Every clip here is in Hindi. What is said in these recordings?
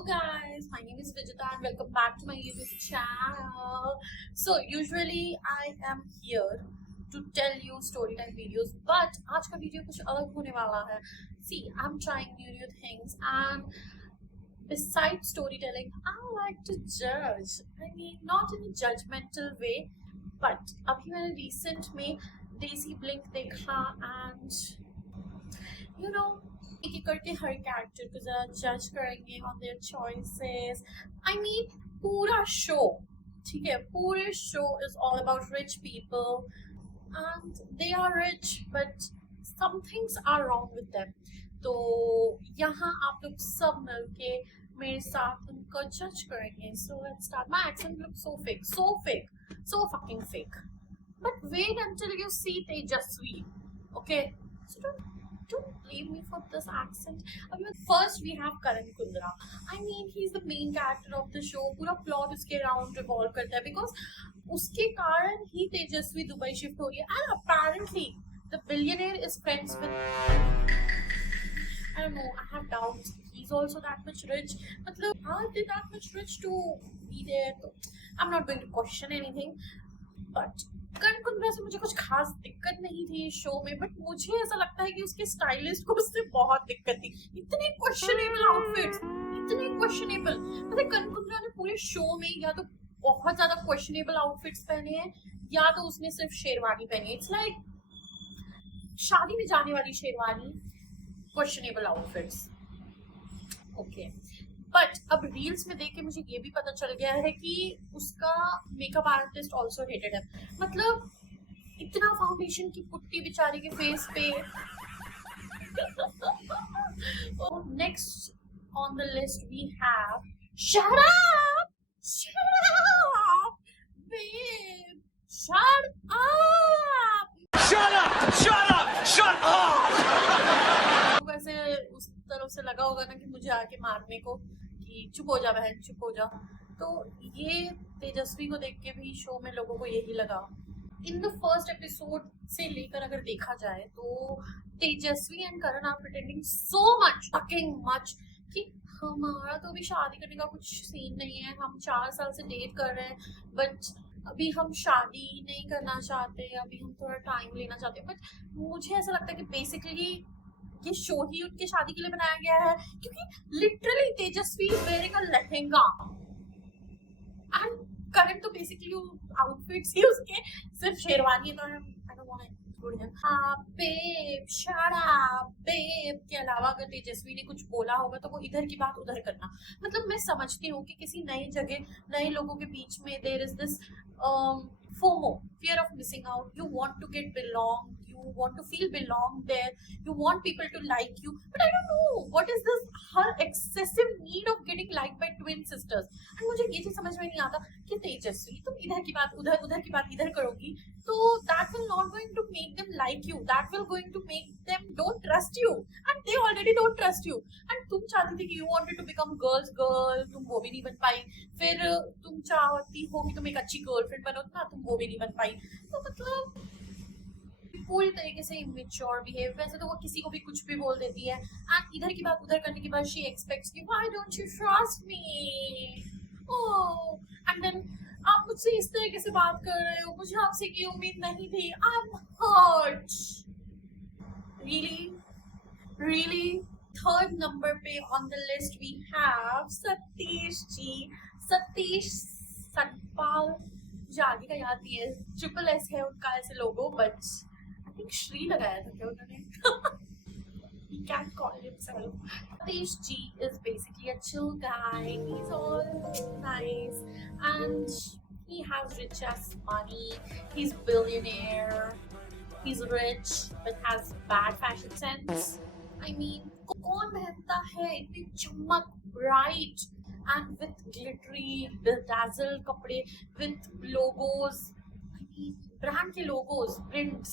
Hello guys, my name is Vijita and welcome back to my YouTube channel. So usually I am here to tell you story time videos, but आज का वीडियो कुछ अलग होने वाला है. See, I'm trying new things and besides storytelling, I like to judge. I mean, not in a judgmental way, but अभी मैंने recent में Daisy Blink देखा and you know, एक एक करके हर कैरेक्टर को जरा जज करेंगे on their choices. I mean पूरा शो, ठीक है, पूरे show is all about rich people and they are rich but some things are wrong with them. तो यहाँ आप लोग सब मिलके मेरे साथ उनको जज करेंगे. So let's start. My accent look so fake, so fucking fake. But wait until you see Tejasvi, okay? So don't blame me for this accent. I mean, first we have Karan Kundra. I mean, he's the main character of the show. पूरा plot उसके around revolve करता है because उसके कारण ही तेजस्वी दुबई शिफ्ट हो रही है. And apparently the billionaire is friends with, I don't know, I have doubts. He's also that much rich. मतलब are they that much rich to be there? तो I'm not going to question anything. But करण कुंद्रा से मुझे कुछ खास दिक्कत नहीं थी इस शो में, बट मुझे ऐसा लगता है कि उसके स्टाइलिस्ट को उससे बहुत दिक्कत थी. इतने क्वेश्चनेबल आउटफिट्स, इतने क्वेश्चनेबल. मतलब करण कुंद्रा ने पूरे शो में या तो बहुत ज्यादा क्वेश्चनेबल आउटफिट्स पहने हैं या तो उसने सिर्फ शेरवानी पहनी है. इट्स लाइक शादी में जाने वाली sherwani, questionable outfits. Okay, but अब रील्स में देख के मुझे ये भी पता चल गया है कि उसका मेकअप आर्टिस्ट ऑल्सो हेटेड है. मतलब इतना फाउंडेशन की पुट्टी बेचारे के फेस पे. Next on the list we have shut up babe, shut up. वैसे उस तरफ से लगा होगा ना कि मुझे आके मारने को, कि चुप हो जा बहन, चुप हो जा. तो ये तेजस्वी को देख के भी शो में लोगों को यही लगा. इन द फर्स्ट एपिसोड से लेकर अगर देखा जाए तो Tejasswi and Karan are pretending so much, fucking much, कि हमारा तो अभी शादी करने का कुछ सीन नहीं है, हम 4 साल से डेट कर रहे हैं, बट अभी हम शादी नहीं करना चाहते, अभी हम थोड़ा टाइम लेना चाहते हैं. बट मुझे ऐसा लगता है कि बेसिकली ये शो ही उनके शादी के लिए बनाया गया है, क्योंकि literally Tejasswi wearing a lehenga and Karan तो बेसिकली आउटफिट्स ही उसके सिर्फ शेरवानी है. तो आई डोंट वांट टू हाँ बेब, शट अप बेब के अलावा अगर तेजस्वी ने कुछ बोला होगा तो वो इधर की बात उधर करना. मतलब मैं समझती हूँ कि किसी नई जगह नए लोगों के बीच में there is this FOMO, fear of missing out. You want to get belong, you want to feel belong there, you want people to like you, but I don't know what is this her excessive need of getting liked by twin sisters. and मुझे ये चीज समझ में नहीं आता कि तेजस्वी तुम इधर की बात उधर, उधर की बात इधर करोगी तो that will not going to make them like you, that will going to make them don't trust you, and they already don't trust you. and तुम चाहती थी कि you wanted to become girls girl, तुम वो भी नहीं बन पाई. फिर तुम चाहती हो कि तुम एक अच्छी गर्लफ्रेंड बनो ना, तुम वो भी नहीं बन पाई. तो मतलब पूरी तरीके से इमेच्योर बिहेव. वैसे तो वो किसी को भी कुछ भी बोल देती है एंड इधर की बात उधर करने के बाद शी एक्सपेक्ट्स कि why don't you trust me. Oh, and then आप मुझसे इस तरीके से बात कर रहे हो, मुझे आपसे की उम्मीद नहीं थी. I am hurt. Really third number पे on the list we have Satish ji. Satish Satpal, मुझे आगे का याद नहीं है, SSS है उनका ऐसे लोगो, बट आई थिंक श्री लगाया था क्या उन्होंने. He can't call himself. Satish G is basically a chill guy. He's all nice and he has rich ass money. He's billionaire. He's rich but has bad fashion sense. I mean, कौन पहनता है इतनी चमक, bright and with glittery bedazzled कपड़े with logos. I mean, brand के logos, prints.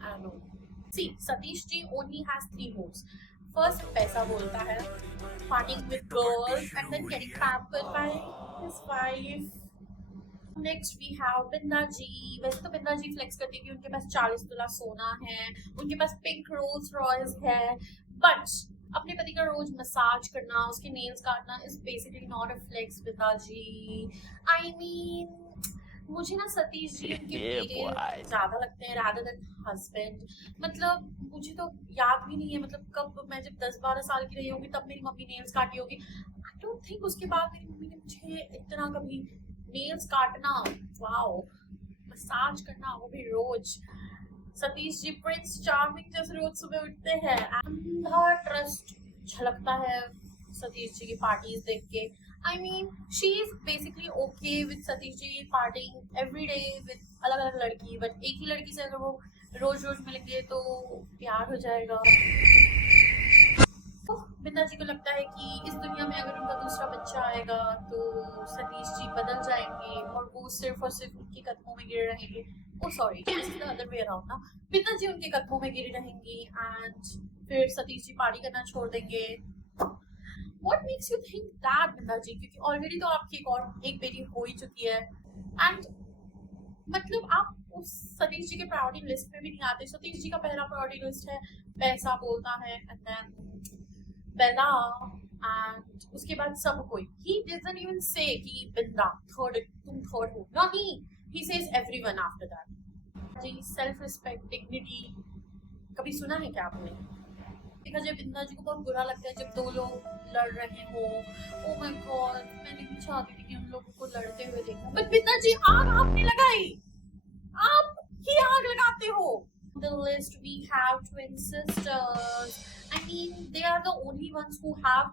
I don't know. See, Satish Ji only has 3 moves. First, पैसा बोलता है, partying with girls, and then getting pampered by his wife. Next we have बिंदा जी. वैसे तो बिंदा जी फ्लेक्स करती है कि उनके पास 40 तोला सोना है, उनके पास पिंक रोल्स रॉयस है, बट अपने पति का रोज मसाज करना, उसके नेल्स काटना is basically not a flex पिताजी। आई मीन मुझे ना सतीश जी उनके बेटे ज्यादा लगते हैं rather than हस्बैंड। मतलब मुझे तो याद भी नहीं है, मतलब कब मैं जब 10-12 साल की रही होगी तब मेरी मम्मी नेल्स काटी होगी। आई डोंट थिंक उसके बाद मेरी मम्मी ने मुझे इतना कभी नेल्स काटना, वाओ, मसाज करना, वो भी रोज। सतीश जी प्रिंस चार्मिंग जैसे रोज सुबह उठते हैं। अंधा ट्रस्ट झलकता है सतीश जी की पार्टीज देख के। I mean, she is basically okay with Satish ji partying every day with अलग अलग लड़की, बट एक ही लड़की से अगर वो रोज रोज मिलेंगे तो प्यार हो जाएगा। तो बिंदा जी को लगता है कि इस दुनिया में अगर उनका दूसरा बच्चा आएगा तो सतीश जी बदल जाएंगे और वो सिर्फ और सिर्फ उनके कदमों में गिरे रहेंगे। Oh sorry, this is the other way around ना। बिंदा जी उनके कदमों में गिरी रहेंगी एंड फिर सतीश जी पार्टी करना छोड़ देंगे। What makes you think that, बिंदा जी? क्योंकि ऑलरेडी तो आपकी एक बेटी हो ही चुकी है एंड मतलब आप उस सतीश जी के प्रायोरिटी लिस्ट में भी नहीं आते। सतीश जी का पहला प्रायोरिटी लिस्ट है पैसा बोलता है एंड देन बेला एंड उसके बाद सब कोई। He doesn't even say कि बिंदा थर्ड, तुम थर्ड हो, नहीं, he says everyone after that. जी सेल्फ रिस्पेक्ट, डिग्निटी कभी सुना है क्या आपने? देखा जाए बिंदा जी को बहुत बुरा लगता है जब दो लोग लड़ रहे हो। ओ माय गॉड, मैं नहीं चाहती थी कि उन लोगों को लड़ते हुए देखूं, बट बिंदा जी आग आपने लगाई, आप ही आग लगाते हो। The list we have twin sisters. I mean, they are the only ones who have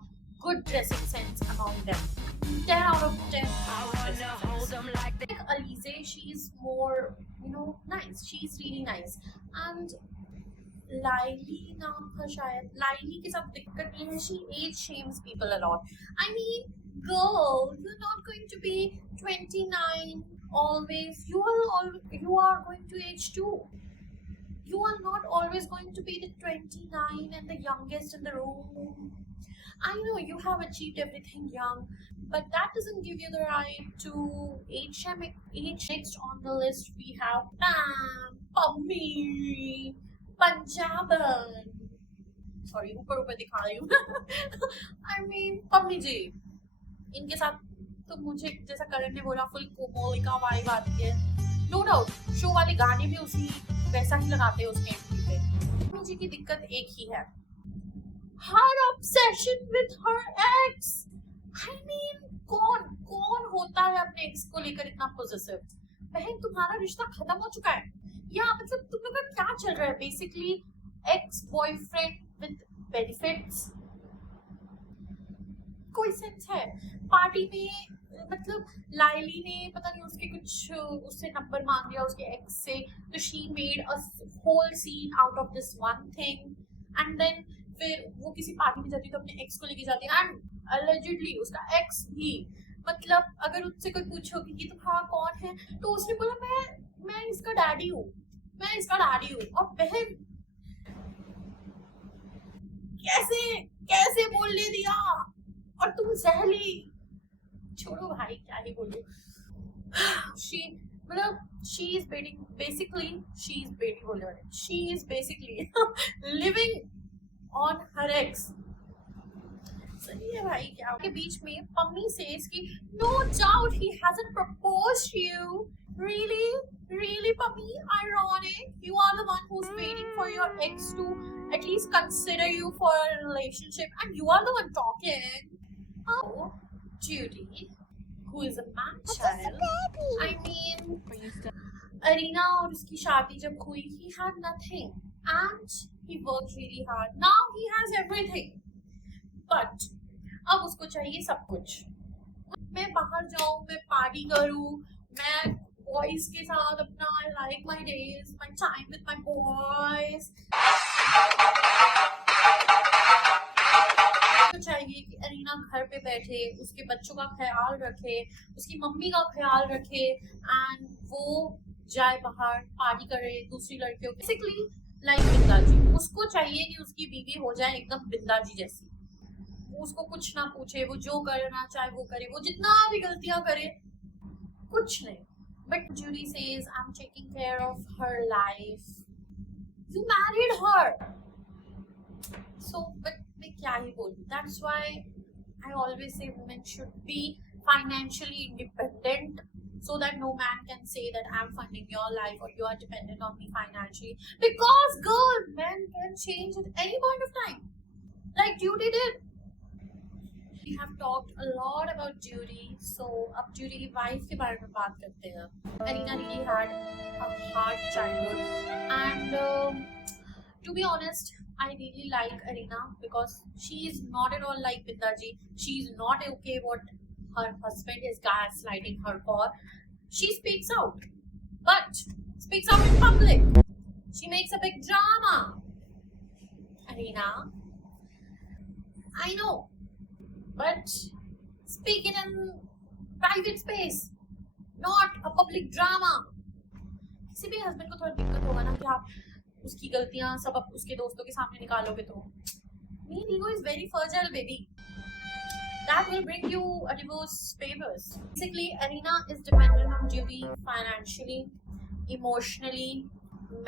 good dressing sense among them. 10 out of 10. Like Alize, she's more, nice. She's really nice. And लाइली नाम था शायद, लाइली के साथ दिक्कत ये है, she age shames people a lot. I mean, girl, you're not going to be 29 always. You are going to age too. You are not always going to be the 29 and the youngest in the room. I know you have achieved everything young, but that doesn't give you the right to age shame. Next on the list we have Pammy. Punjaban, sorry ऊपर ऊपर दिखा रही हूँ। आई मीन पम्मी जी, इनके साथ तो मुझे जैसा करण ने बोला फुल कोमोलिका वाइब आती है। नो डाउट शो वाले गाने भी उसी वैसा ही लगाते हैं उसके एंट्री पे। पम्मी जी की दिक्कत एक ही है, her obsession with her ex. I mean कौन होता है अपने एक्स को लेकर इतना पॉजिटिव? बहन तुम्हारा रिश्ता खत्म हो चुका है या मतलब तुम लोग का क्या चल रहा है? Basically ex boyfriend with benefits, कोई सेंस है? पार्टी में मतलब लाइली ने पता नहीं उसके कुछ उससे नंबर मांग लिया उसके एक्स से, तो she made a whole scene out of this one thing and then फिर वो किसी पार्टी में जाती है तो अपने एक्स को लेके जाती है एंड अलेजिडली उसका एक्स भी, मतलब अगर उससे कोई पूछोगी कि तुम्हारा कौन है तो उसने बोला मैं इसका डैडी हूँ, मैं इसका डैडी हूँ। और बहन कैसे बोलने दिया? और तुम जहली, छोड़ो भाई क्या ही बोलूं। she is basically living on her ex. सही है भाई, क्या के बीच में पम्मी says कि no doubt he hasn't proposed to you. Really, Pummy? Ironic. You are the one who's waiting for your ex to at least consider you for a relationship, and you are the one talking. Oh, Judy, who is a man child. I mean, Arina और उसकी शादी जब हुई, he had nothing, and he worked really hard. Now he has everything, but अब उसको चाहिए सब कुछ। मैं बाहर जाऊँ, मैं पार्टी करूँ, मैं बॉयज के साथ अपना I like my days, my time with my boys। तो चाहिए कि अरीना घर पे बैठे, उसके बच्चों का ख्याल रखे, उसकी मम्मी का ख्याल रखे एंड वो जाए बाहर पार्टी करे दूसरी लड़कियों। बेसिकली लाइक बिंदा जी, उसको चाहिए कि उसकी बीवी हो जाए एकदम बिंदा जी जैसी, उसको कुछ ना पूछे, वो जो करना चाहे वो करे, वो जितना भी गलतियां करे कुछ नहीं। But Judy says, I'm taking care of her life. You married her. So, but मैं क्या ही बोलूं. That's why I always say women should be financially independent, so that no man can say that I'm funding your life or you are dependent on me financially. Because girl, men can change at any point of time, like Duty did. We have talked a lot about Duty, so अब Duty की wife के बारे में बात करते हैं. Arina really had a hard childhood, and to be honest, I really like Arina because she is not at all like Bindaji. She is not okay what her husband is gaslighting her for. She speaks out, but speaks out in public. She makes a big drama. Arina, I know, but speak it in private space, not a public drama. किसी भी हस्बैंड को थोड़ा दिक्कत होगा ना कि आप उसकी गलतियां सब अब उसके दोस्तों के सामने निकालोगे तो. Mean ego is very fragile, baby. That will bring you a divorce papers. Basically, Arina is dependent on Duty financially, emotionally,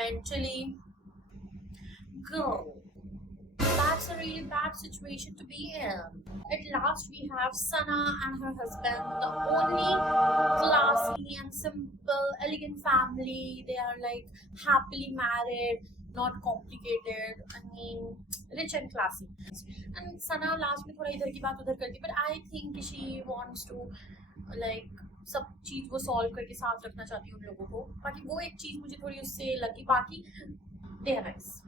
mentally. Girl, that's a really bad situation to be in. At last, we have Sana and her husband, the only classy and simple, elegant family. They are like happily married, not complicated. I mean, rich and classy. And Sana last में थोड़ा इधर की बात उधर करती, but I think she wants to like सब चीज वो सॉल्व करके साथ रखना चाहती है उन लोगों को. बाकी वो एक चीज मुझे थोड़ी उससे लगी. बाकी they are nice.